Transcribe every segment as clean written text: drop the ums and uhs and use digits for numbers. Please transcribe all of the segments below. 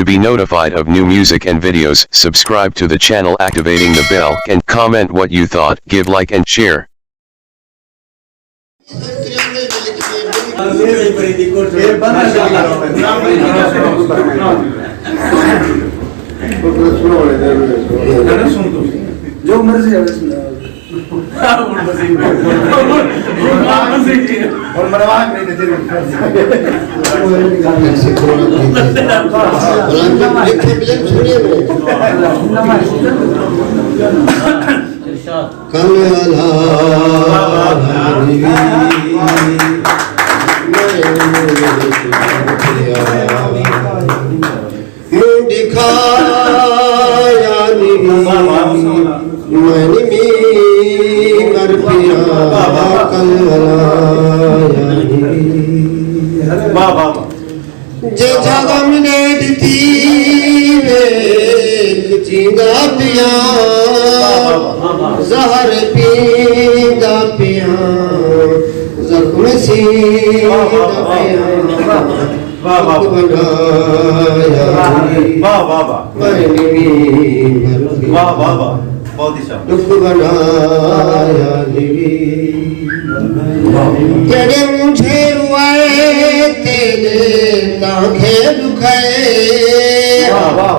To be notified of new music and videos, subscribe to the channel activating the bell and comment what you thought, give like and share. जो मर्जी है और मरवा नहीं देते जे जगम ने दी जींदा पिया जहर पींदा पिया जख्म सींदा पिया दुख बनाया तेरे मुझे रुआए तेरे लाखे दुखाए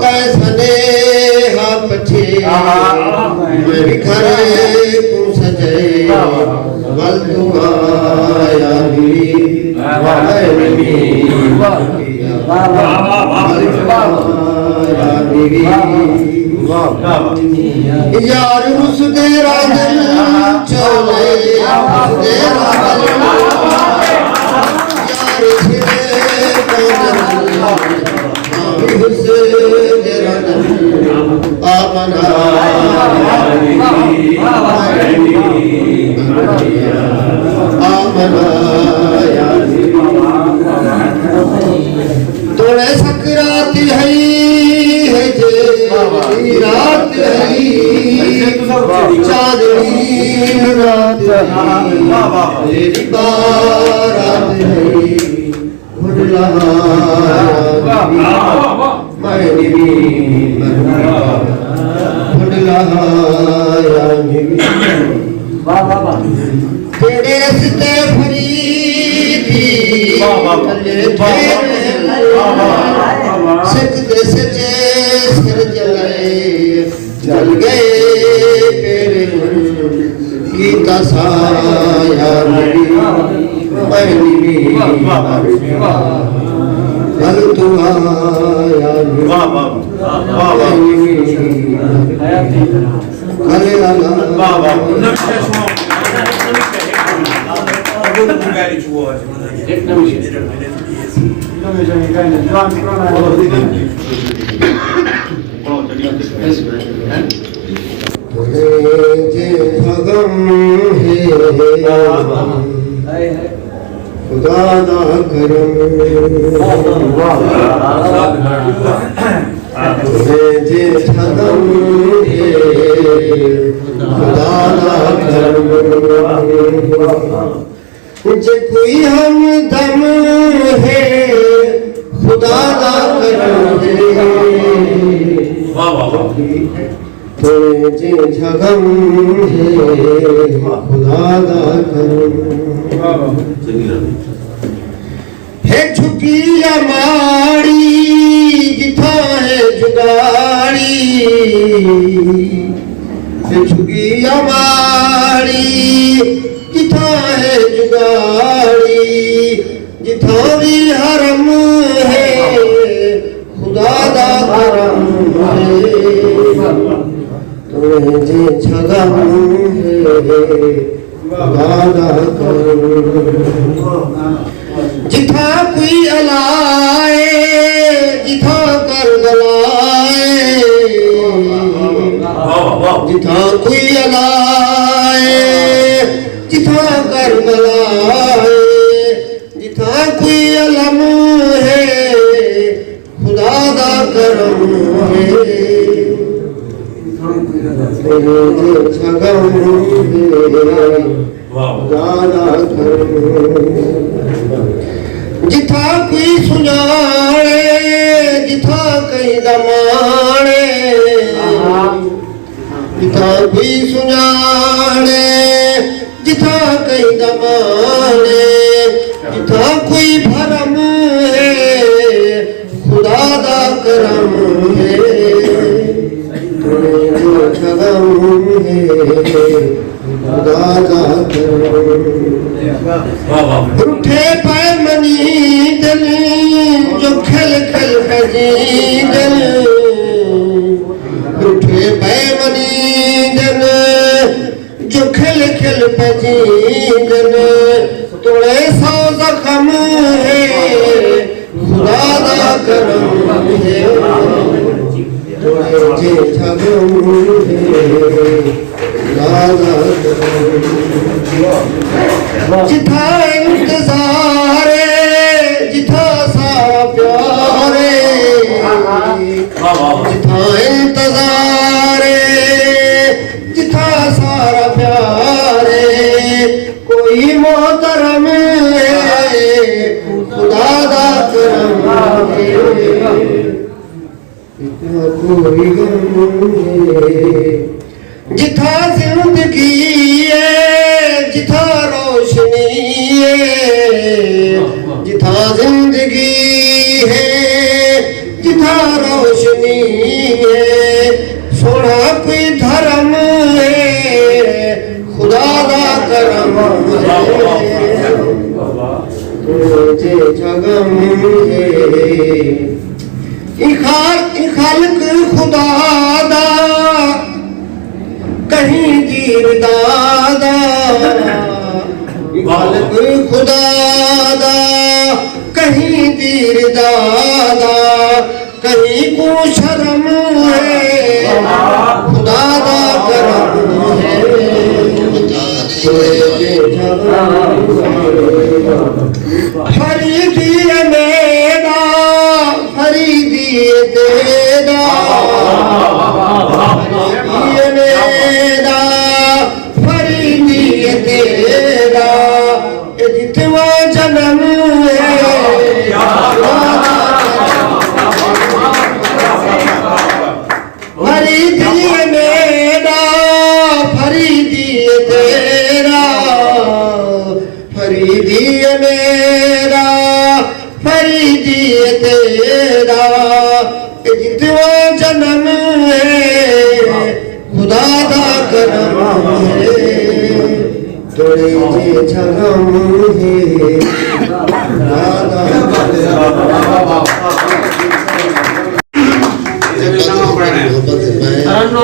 कैसने पछे मेरी घरे को सजे वल दुआया यार उसके राजन चले उसके राजन यार उसके राजन आमना आमना तोड़े सकरात है रात चांदनी रात तेरी बारात तेरे रस्ते फरीदी सकते सजे सर जलाए जल गए तेरे की तसाया कल तू आया खुदा दा करम जे छदम खुदा दा करम जे कोई हम दम है खुदा दा करम जे छगम है खुदा दा करम है झुकी माड़ी जिथा है जुगाड़ी है झुकी माड़ी जिथा है जुगाड़ी जिथा भी हरम है खुदा दा करम है जे छगम है खुदा जिथा कोई अलाए जिथा कर गलाए जिथा कोई अलाए जिथा कर गलाए जिथा कोई अलम है खुदा दा करम है छगम है जिथा कोई सुञाणे जिथा कई दमाणे जिथा कोई सुञाणे जिथा कई दमाणे जिथा कोई भरम है खुदा दा करम है जो छगम है खुदा दा करम रूठे पाए मनी दिल जो खिल खिल भजी दिल रूठे पाए मनी दिल जो खिल खिल भजी दिल तोड़े सौ जख्म है खुदा दा करम है तोड़े जे छगम है खुदा दा करम जिथा इंतजार जिथा सारा प्यार जिथा इंतजार जिथा सारा प्यार कोई मोहतरम खुदा दा करम कोई जिथा जिंदगी जिथा रोशनी जिथा जिंदगी है जिथा रोशनी है सोना कोई धर्म है खुदा दा करम है तुझे जगम है खालिक खुदा दा कहीं दीर दादा खालिक खुदा दा कहीं दीर दादा कहीं को शर्म है खुदा दा करम है फरीदी मेरा फरीदी तेरा जन्म है खुदा दा करम है तोड़े जे छगम है खुदा दा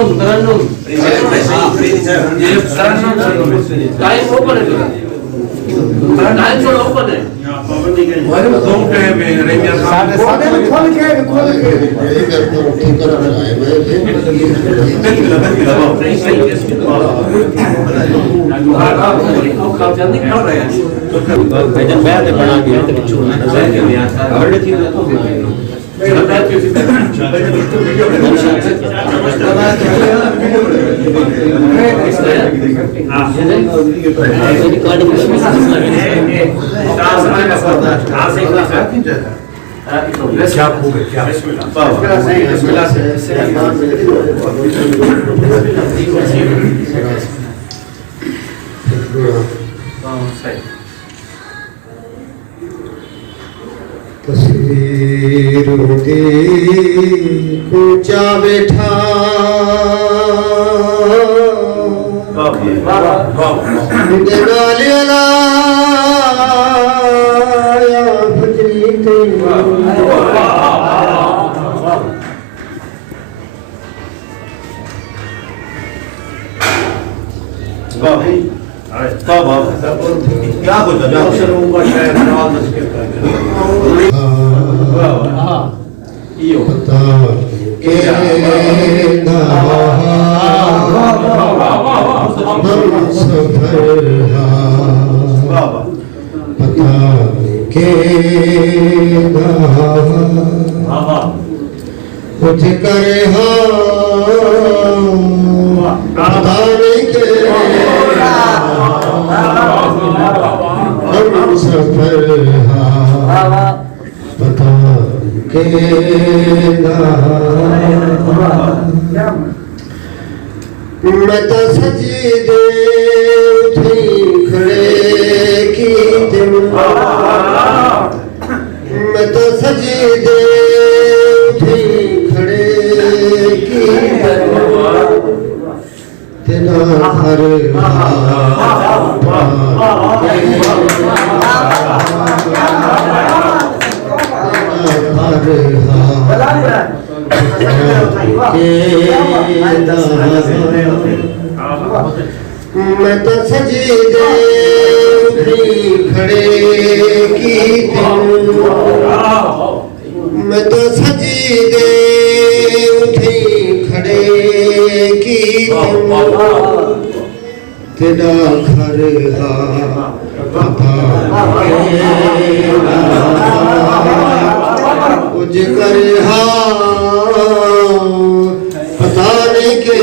तरन्नुम ये तरन्नुम टाइम ओपन है टाइम थोड़ा ओपन है वाले में दो पे रेमिया साढ़े खोल के यही करता हूँ ठीक कर रहा है मैं आप जल्दी कर रहे हैं भजन बैठ बना के बड़े थी तस्वीर दी ऊंचा बैठा क्या कुछ कुछ करे सफर पता के मैं तो सजदे उठी खड़े की मैं तो सजदे उठी खड़े की तेरा घर मैं तो सजदे उठी खड़े की मैं तो सजदे उठी खड़े की तेरा घर पता कुछ कर पता नहीं के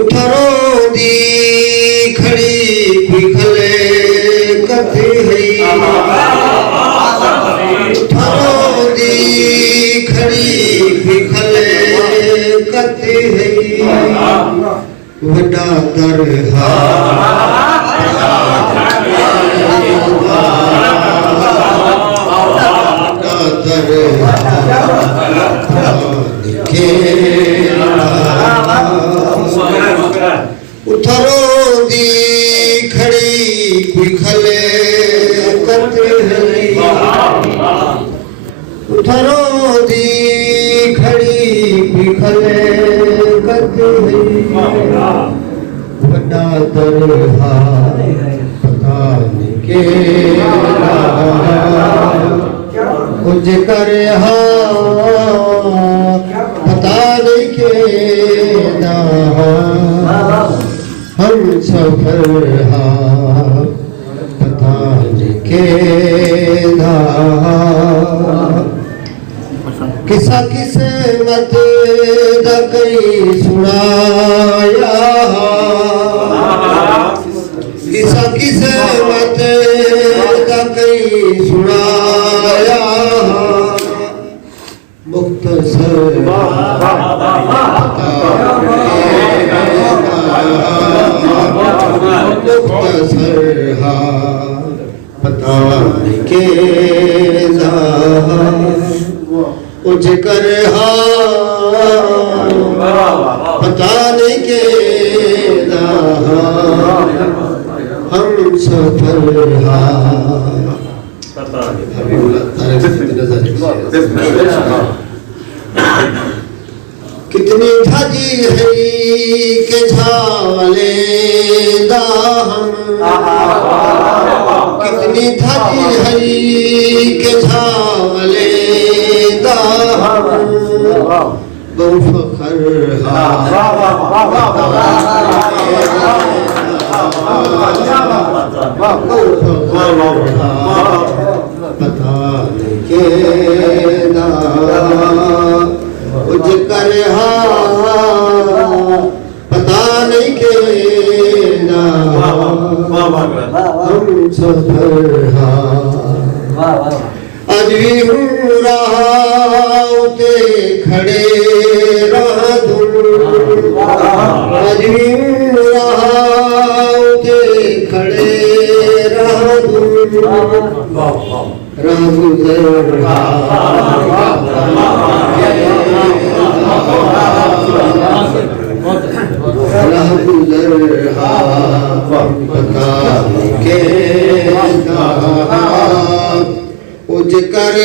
उठरो दी खड़ी पिघले कथे है उठरो दी खड़ी पिघले कथे है वडा दरहा उठरो दी खड़ी पिघले कथे उठरो दी खड़ी पिघले कथे वड्डा दरहा पता नहीं के कुछ करे पता नहीं के हम सफर पता नहीं के किसा किसे मत कई सुनाया किसा किसे मत कई सुनाया मुख्तसर पता के उज कर पता नहीं के हम सफर कितनी थाजी है के झाले दाहम कितनी थाजी है के झाले दाहम बहु फखर पता नहीं के उज कर पता नहीं के हम सफर आज भी हूँ राहों खड़े रह दूँ आज भी हूँ राहों खड़े रह दूँ राह गुज़र पता के उज कर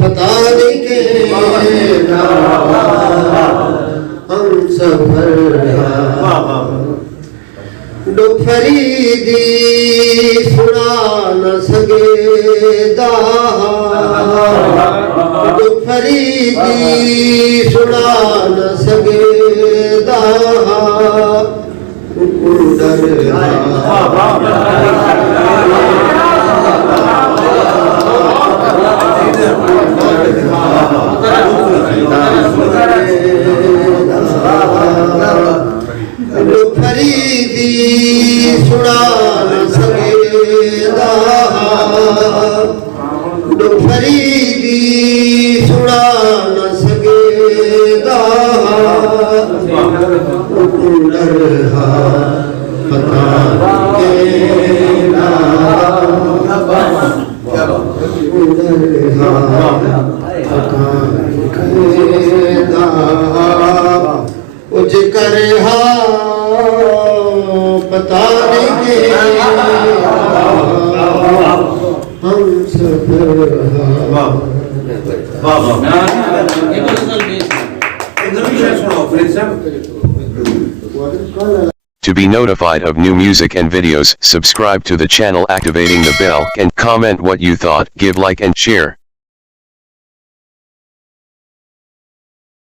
पता नहीं के हम सफर फरीदी सुना न सके फरीदी सुना न सके सुड़ा न सघेदा फरीदी सुड़ा न सघेदा डरहा पता केना उज करे हा पता नहीं हम सब To be notified of new music and videos, subscribe to the channel activating the bell and comment what you thought, give like and share.